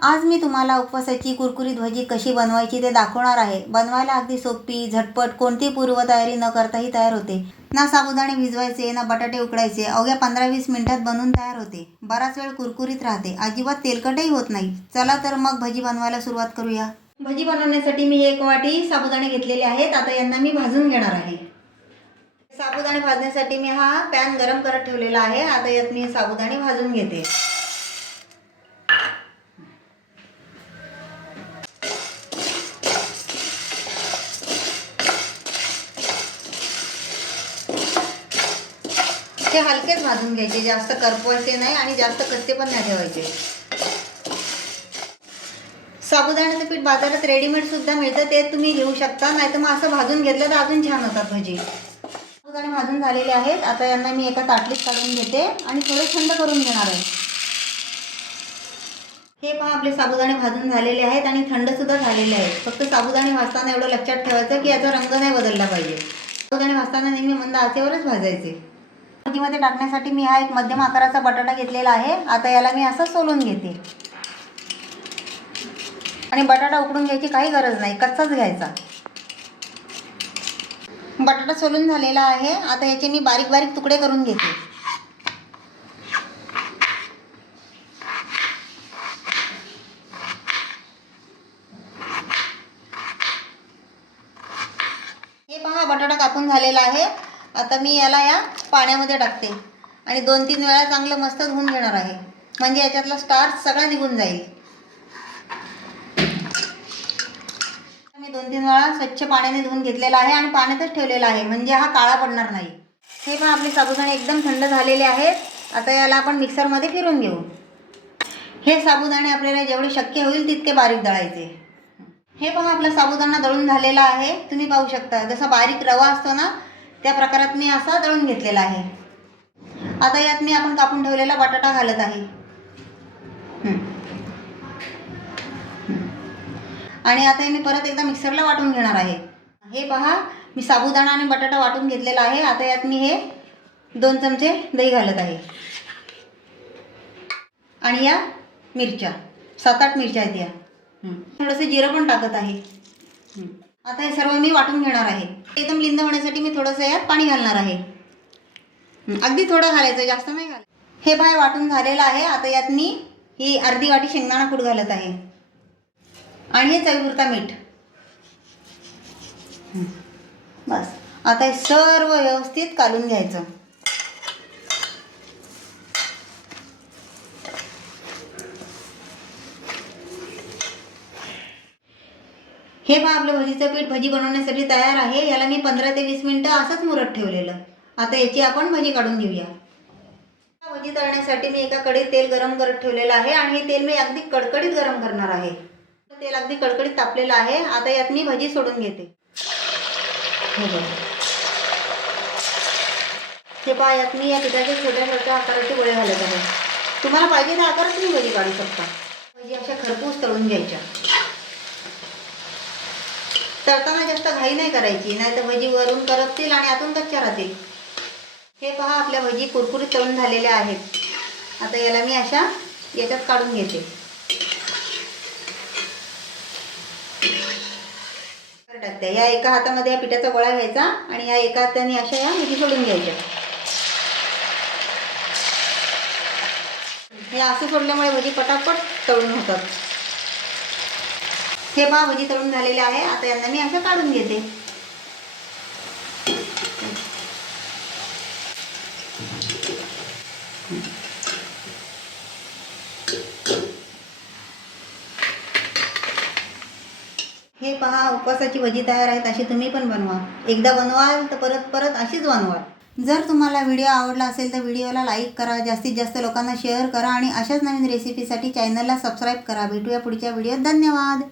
आज मी तुम्हाला उपवासाची कुरकुरीत भजी कशी बनवायची ते दाखवणार आहे. बनवायला अगदी सोपी झटपट कोणती पूर्वतयारी न करताही तयार होते. ना साबुदाणे भिजवायचे ना बटाटे उकडायचे. अवघ्या पंधरा वीस मिनिटात बनवून तयार होते. बराच वेळ कुरकुरीत राहते. अजिबात तेलकटही होत नाही. चला तर मग भजी बनवायला सुरुवात करूया. भजी बनवण्यासाठी मी एक वाटी साबुदाणे घेतलेले आहेत. आता यांना मी भाजून घेणार आहे. साबुदाणे भाजण्यासाठी मी हा पॅन गरम करत ठेवलेला आहे. आता यात मी साबुदाणे भाजून घेते. ते हलकेच भाजून घ्यायचे जास्त करपवायचे नाही आणि जास्त कच्चे पण नाही ठेवायचे. साबुदाण्याचं पीठ बाजारात रेडीमेड सुद्धा मिळतं ते तुम्ही घेऊ शकता नाही तर मग असं भाजून घेतलं तर अजून छान होतात भजी. साबुदाणे भाजून झालेले आहेत आता यांना मी एका ताटलीत काढून घेते आणि थोडे थंड करून घेणार आहे. हे पहा आपले साबुदाणे भाजून झालेले आहेत आणि थंड सुद्धा झालेले आहेत. फक्त साबुदाणे भाजताना एवढं लक्षात ठेवायचं की याचा रंग नाही बदलला पाहिजे. साबुदाणे भाजताना नेहमी मंद आचेवरच भाजायचे. भाजीमध्ये टाकण्यासाठी मी हा एक मध्यम आकाराचा बटाटा घेतलेला आहे. आता याला मी असं सोलून घेते. आणि बटाटा उकडून घ्यायची काही गरज नाही कच्चाच घ्यायचा. बटाटा सोलून झालेला आहे. आता याचे मी बारीक बारीक तुकडे करून घेते. हे पहा बटाटा कापून झालेला आहे. आता मी याला या पाण्यामध्ये टाकते. आणि दोन तीन वेळा चांगलं मस्त धुवून घेणार आहे. म्हणजे याच्यातला स्टार्च सगळा निघून जाईल. मी दोन तीन वेळा स्वच्छ पाण्याने धुवून घेतलेला आहे आणि पाण्यातच ठेवलेला आहे. म्हणजे हा काळा पडणार नाही. हे पण आपले साबुदाणे एकदम थंड झालेले आहेत. आता याला आपण मिक्सरमध्ये फिरून घेऊ. हे साबुदाणे आपल्याला जेवढे शक्य होईल तितके बारीक दळायचे. हे पहा आपला साबुदाणा दळून झालेला आहे. तुम्ही पाहू शकता. जसा बारीक रवा असतो ना त्या प्रकारात मी असा दळून घेतलेला आहे. आता यात मी आपण कापून ठेवलेला बटाटा घालत आहे. आणि आता मी परत एकदा मिक्सरला वाटून घेणार आहे. हे पहा मी साबुदाणा आणि बटाटा वाटून घेतलेला आहे. आता यात मी हे दोन चमचे दही घालत आहे. आणि या मिरच्या सात आठ मिरच्या आहेत या. थोडंसं जिरं पण टाकत आहे. आता हे सर्व मी वाटून घेणार आहे. एकदम लिंद होण्यासाठी मी थोडंसं यात पाणी घालणार आहे. अगदी थोडं घालायचं जास्त नाही घाल हे बाय वाटून झालेलं आहे. आता यात मी ही अर्धी वाटी शेंगदाणा कूट घालत आहे. आणि हे चवीपुरता मीठ. बस. आता हे सर्व व्यवस्थित कालून घ्यायचं. हे पहा आपलं भजीचं पीठ भजी बनवण्यासाठी तयार आहे. याला मी पंधरा ते वीस मिनटं असंच मुरत ठेवलेलं. आता याची आपण भजी काढून घेऊया. भजी तळण्यासाठी मी एका कढईत तेल गरम करत ठेवलेलं आहे आणि हे तेल मी अगदी कडकडीत गरम करणार आहे. तेल अगदी कडकडीत तापलेलं आहे. आता यात मी भजी सोडून घेते. हो हे हे पहा यात मी या पिठाच्या छोट्या छोट्या आकाराचे गोळे घालत आहे. तुम्हाला पाहिजे त्या आकारात तुम्ही भजी काढू शकता. भजी अशा खरपूस तळून घ्यायच्या. तळताना जास्त घाई नाही करायची नाही तर भजी वरून करपतील आणि आतून कच्च्या राहतील. हे पहा आपल्या भजी कुरकुरीत तळून झालेल्या आहेत. आता याला मी अशा याच्यात काढून घेते. टाकते. या एका हातामध्ये या पिठाचा गोळा घ्यायचा आणि या एका हाताने अशा या मिठी सोडून घ्यायच्या. हे असं सोडल्यामुळे भजी पटापट तळून होतात. हे पहा भजी तळून झालेले आहे. आता यांना मी असं काढून घेते. हे पहा उपवासाची भजी तयार आहेत अशी तुम्ही पण बनवा. एकदा बनवाल तर परत परत अशीच बनवाल. जर तुम्हाला व्हिडिओ आवडला असेल तर व्हिडिओला लाईक करा जास्तीत जास्त लोकांना शेअर करा आणि अशाच नवीन रेसिपीसाठी चॅनलला सबस्क्राईब करा. भेटूया पुढच्या व्हिडिओत धन्यवाद!